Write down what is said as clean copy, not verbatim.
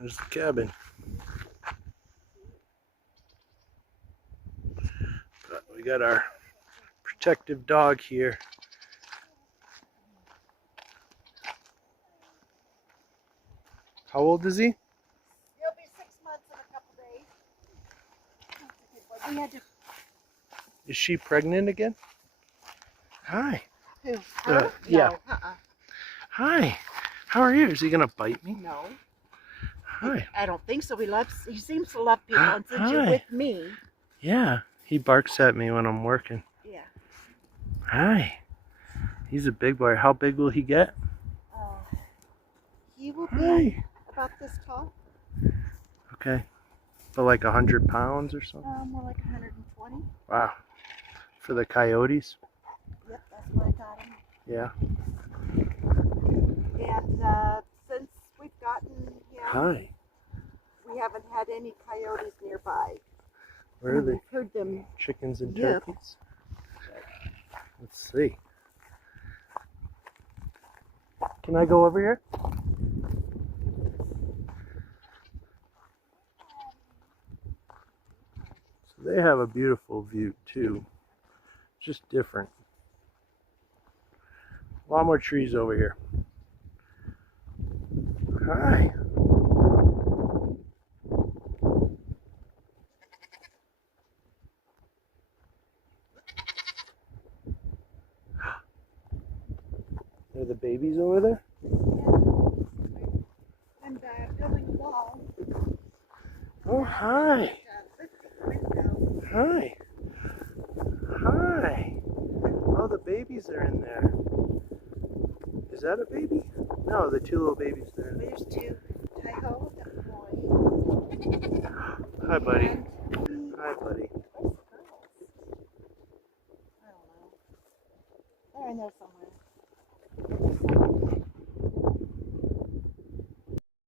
There's the cabin. But we got our protective dog here. How old is he? He'll be 6 months in a couple days. We had to... Is she pregnant again? Hi. Who? Her? Yeah. No, Hi. How are you? Is he gonna bite me? No. Hi. I don't think so. He seems to love people, and since you're Hi. with me. Yeah. He barks at me when I'm working. Yeah. Hi. He's a big boy. How big will he get? He will Hi. be about this tall. Okay. But like 100 pounds or something? More like 120. Wow. For the coyotes? Yep, that's what I got him. Yeah. And since we've gotten him, Hi. we haven't had any coyotes nearby. Where are they? We've heard them. Chickens and Yep. turkeys? Let's see. Can I go over here? So they have a beautiful view too. Just different. A lot more trees over here. Hi. Are the babies over there? And building a wall. Oh, hi. Hi. Hi. Oh, the babies are in there. Is that a baby? No, the two little babies there. There's two. Tyho, the boy. Hi, buddy. And Hi, buddy. where's the girls? I don't know. They're in there somewhere.